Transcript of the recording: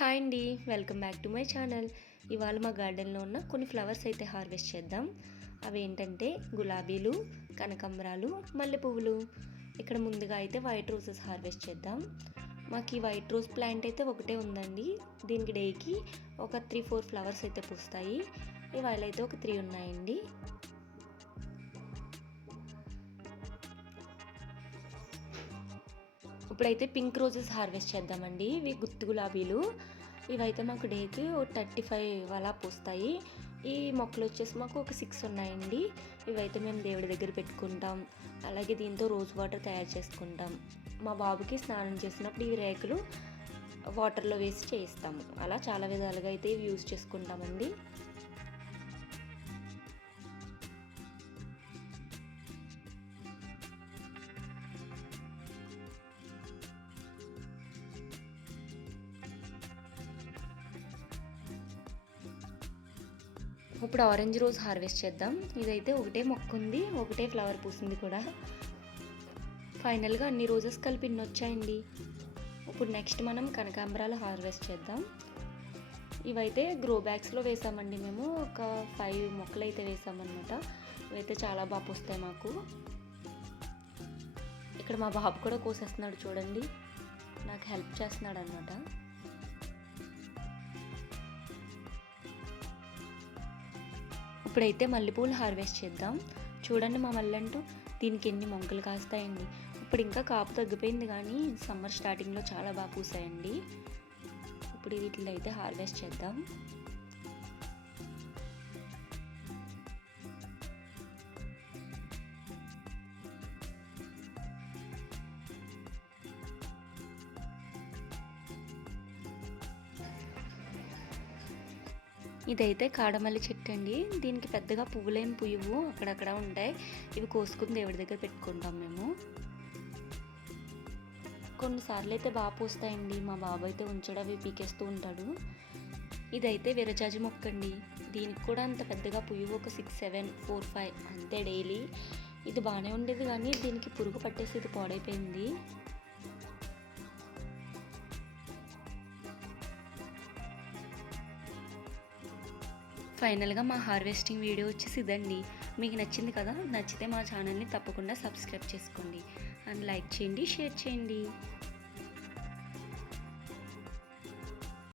Hi అండి. Welcome back to my channel. ఇవాళ మా గార్డెన్లో ఉన్న కొన్ని ఫ్లవర్స్ అయితే హార్వెస్ట్ చేద్దాం. అవి ఏంటంటే గులాబీలు కనకాంబరాలు మల్లె పువ్వులు ఇక్కడ ముందుగా అయితే వైట్ రోజెస్ హార్వెస్ట్ చేద్దాం. మాకు ఈ వైట్ రోజ్ ప్లాంట్ అయితే ఒకటే ఉందండి. దీనికి డేకి ఒక త్రీ ఫోర్ ఫ్లవర్స్ అయితే పూస్తాయి. ఇవాళ అయితే ఒక త్రీ ఉన్నాయండి. ఇప్పుడైతే పింక్ రోజెస్ హార్వెస్ట్ చేద్దామండి. ఇవి గుత్తు గులాబీలు. ఇవైతే మాకు డేకి ఓ థర్టీ ఫైవ్ అలా పూస్తాయి. ఈ మొక్కలు వచ్చేసి మాకు ఒక సిక్స్ ఉన్నాయండి. ఇవైతే మేము దేవుడి దగ్గర పెట్టుకుంటాం. అలాగే దీంతో రోజ్ వాటర్ తయారు చేసుకుంటాం. మా బాబుకి స్నానం చేసినప్పుడు ఈ రేకులు వాటర్లో వేసి చేయిస్తాము. అలా చాలా విధాలుగా అయితే ఇవి యూజ్ చేసుకుంటామండి. ఇప్పుడు ఆరెంజ్ రోజ్ హార్వెస్ట్ చేద్దాం. ఇదైతే ఒకటే మొక్క ఉంది ఒకటే ఫ్లవర్ పూసింది కూడా. ఫైనల్గా అన్ని రోజెస్ కలిపి ఇన్ని వచ్చాయండి ఇప్పుడు నెక్స్ట్ మనం కనకాంబరాలు హార్వెస్ట్ చేద్దాం. ఇవైతే గ్రో బ్యాగ్స్లో వేసామండి మేము. ఒక ఫైవ్ మొక్కలు అయితే వేసామన్నమాట. ఇవైతే చాలా బాగా పూస్తాయి మాకు. ఇక్కడ మా బాబు కూడా కోసేస్తున్నాడు చూడండి. నాకు హెల్ప్ చేస్తున్నాడు అనమాట ఇప్పుడైతే మల్లెపూలు హార్వెస్ట్ చేద్దాం. చూడండి మా మల్లంటూ దీనికి ఎన్ని మొగ్గలు కాస్తాయండి. ఇప్పుడు ఇంకా కాపు తగ్గిపోయింది కానీ సమ్మర్ స్టార్టింగ్లో చాలా బాగా పూసాయండి. ఇప్పుడు వీటిలో అయితే హార్వెస్ట్ చేద్దాం. ఇదైతే కాడమల్లి చెట్టు అండి దీనికి పెద్దగా పువ్వులేం పువ్వు అక్కడక్కడ ఉంటాయి. ఇవి కోసుకుని దేవుడి దగ్గర పెట్టుకుంటాం మేము. కొన్నిసార్లు అయితే బాగా పూస్తాయండి. మా బాబు అయితే ఉంచడం అవి పీకేస్తూ ఉంటాడు. ఇదైతే విరజాజి మొక్క అండి దీనికి కూడా అంత పెద్దగా పువ్వు ఒక సిక్స్ సెవెన్ ఫోర్ ఫైవ్ అంతే డైలీ. ఇది బాగానే ఉండేది కానీ దీనికి పురుగు పట్టేసి ఇది పాడైపోయింది. ఫైనల్గా మా హార్వెస్టింగ్ వీడియో వచ్చేసి ఇదండి మీకు నచ్చింది కదా నచ్చితే మా ఛానల్ని తప్పకుండా సబ్స్క్రైబ్ చేసుకోండి. అండ్ లైక్ చేయండి షేర్ చేయండి.